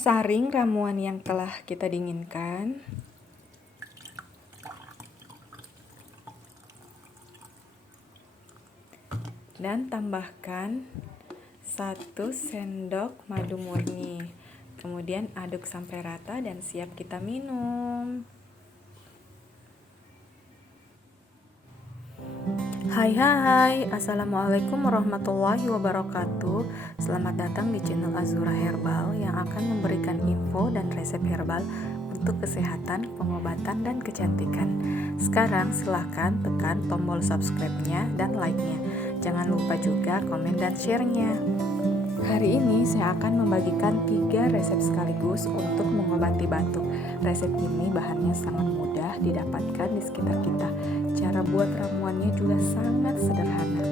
Saring ramuan yang telah kita dinginkan. Dan tambahkan 1 sendok madu murni. Kemudian aduk sampai rata dan siap kita minum. Hai, Assalamualaikum warahmatullahi wabarakatuh. Selamat datang di channel Azura Herbal yang akan memberikan info dan resep herbal untuk kesehatan, pengobatan, dan kecantikan. Sekarang silahkan tekan tombol subscribe-nya dan like-nya. Jangan lupa juga komen dan share-nya. Hari ini saya akan membagikan 3 resep sekaligus untuk mengobati batuk. Resep ini bahannya sangat mudah didapatkan di sekitar kita. Cara buat ramuannya juga sangat sederhana.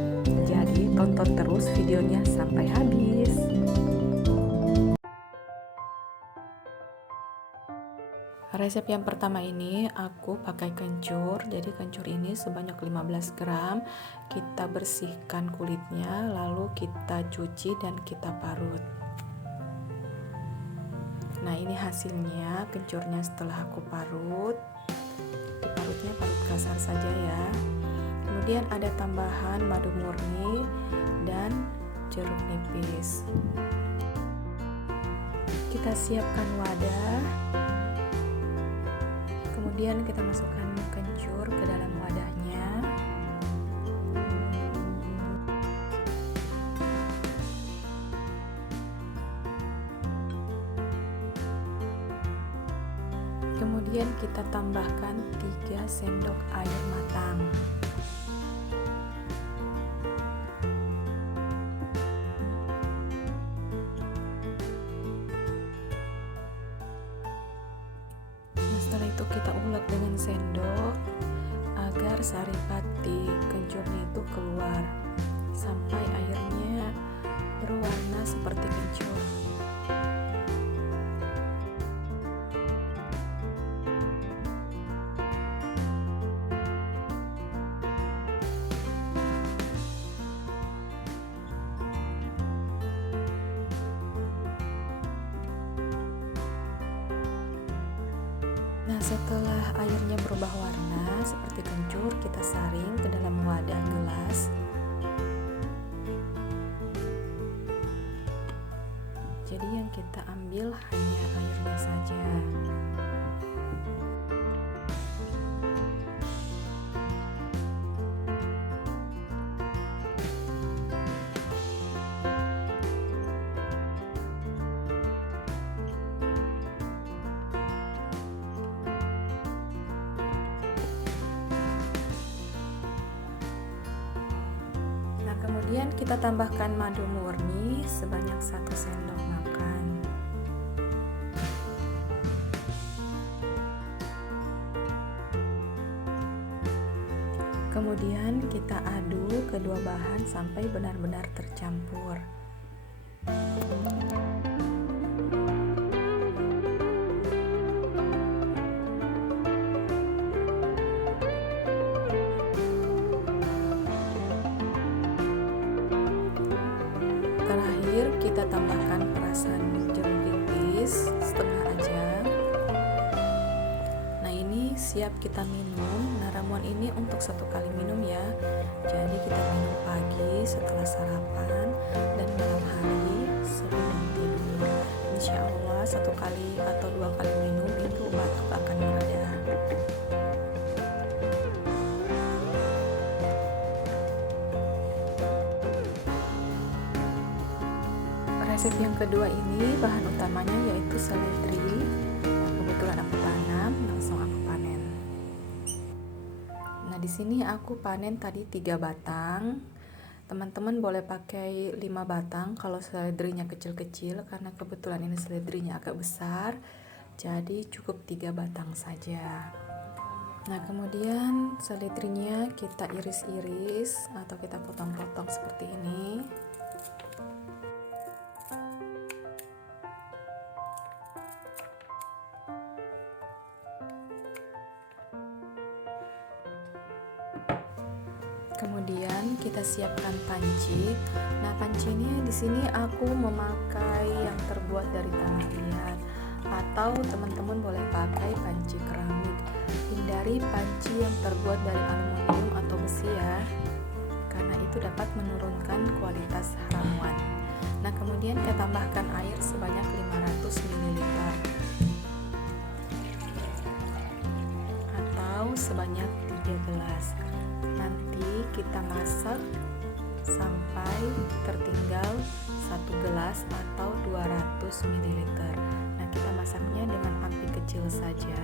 Jadi tonton terus videonya sampai habis. Resep yang pertama ini aku pakai kencur. Jadi kencur ini sebanyak 15 gram. Kita bersihkan kulitnya, lalu kita cuci dan kita parut. Nah, ini hasilnya kencurnya setelah aku parut. Diparutnya parut kasar saja ya. Kemudian ada tambahan madu murni dan jeruk nipis. Kita siapkan wadah. Kemudian kita masukkan kencur ke dalam wadahnya. Kemudian kita tambahkan 3 sendok air matang. Setelah itu kita ulek dengan sendok agar saripati kencurnya itu keluar sampai airnya berwarna seperti kencur. Nah, setelah airnya berubah warna seperti kencur, kita saring ke dalam wadah gelas. Jadi yang kita ambil hanya airnya saja. Kemudian kita tambahkan madu murni sebanyak 1 sendok makan. Kemudian kita aduk kedua bahan sampai benar-benar tercampur. Terakhir kita tambahkan perasan jeruk nipis setengah aja. Nah, ini siap kita minum. Nah, ramuan ini untuk 1 kali minum ya. Jadi kita minum pagi setelah sarapan dan malam hari sebelum tidur. Insya Allah 1 kali atau 2 kali minum itu batuk akan mereda. Resep yang kedua ini bahan utamanya yaitu seledri. Kebetulan aku tanam, langsung aku panen. Nah, di sini aku panen tadi 3 batang. Teman-teman boleh pakai 5 batang kalau seledrinya kecil-kecil, karena kebetulan ini seledrinya agak besar. Jadi cukup 3 batang saja. Nah, kemudian seledrinya kita iris-iris atau kita potong-potong seperti ini. Kemudian kita siapkan panci. Nah, pancinya di sini aku memakai yang terbuat dari tanah liat. atau teman-teman boleh pakai panci keramik. Hindari panci yang terbuat dari aluminium atau besi ya, karena itu dapat menurunkan kualitas ramuan. Nah, kemudian kita tambahkan air sebanyak 500 ml atau sebanyak 3 gelas. Nanti kita masak sampai tertinggal 1 gelas atau 200 ml. Nah, kita masaknya dengan api kecil saja.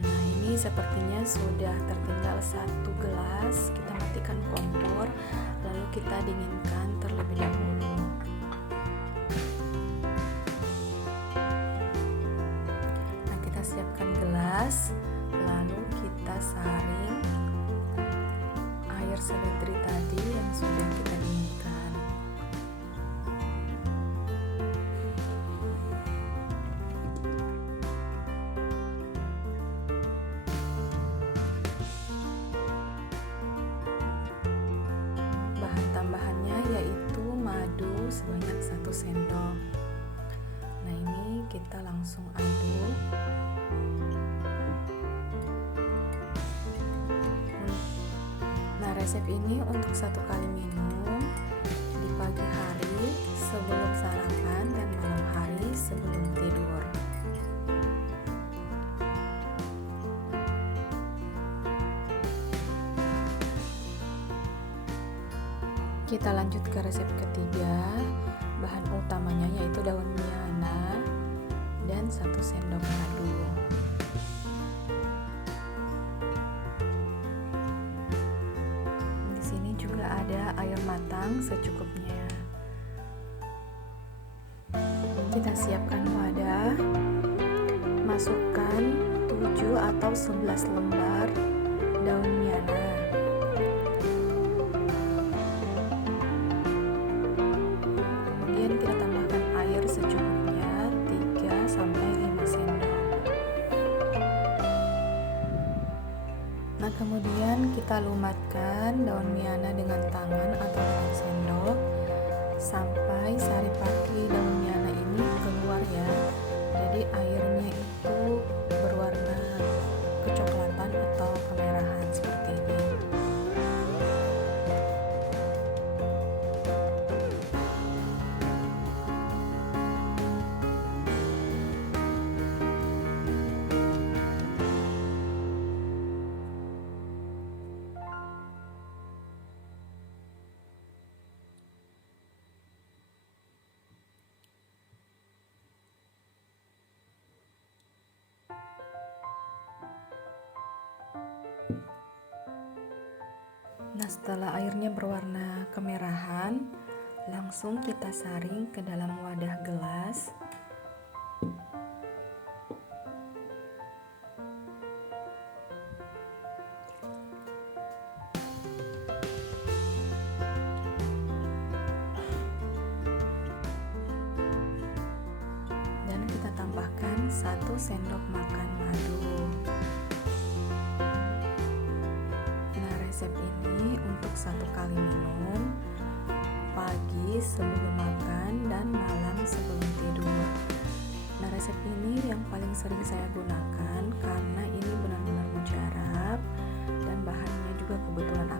Nah, ini sepertinya sudah tertinggal 1 gelas. Kita matikan kompor, lalu kita dinginkan terlebih dahulu. Nah, kita siapkan gelas, lalu kita saring air seledri tadi yang sudah kita dinginkan. Bahan tambahannya yaitu madu sebanyak 1 sendok. Nah, ini kita langsung aduk. Nah, resep ini untuk 1 kali minum di pagi hari sebelum sarapan dan malam hari sebelum tidur. Kita lanjut ke resep ketiga. Bahan utamanya yaitu daun miana dan 1 sendok madu. Di sini juga ada air matang secukupnya. Kita siapkan wadah. Masukkan 7 atau 11 lembar daun miana. Kita tambahkan air secukupnya 3-5 sendok. Nah, kemudian kita lumatkan daun miana dengan tangan atau dengan sendok sampai saripati daun miana ini keluar ya. Jadi airnya itu berwarna kecoklatan atau kemerahan seperti ini. Nah, setelah airnya berwarna kemerahan, langsung kita saring ke dalam wadah gelas. Dan kita tambahkan 1 sendok makan madu. Resep ini untuk 1 kali minum pagi sebelum makan dan malam sebelum tidur. Nah, resep ini yang paling sering saya gunakan karena ini benar-benar mujarab dan bahannya juga kebetulan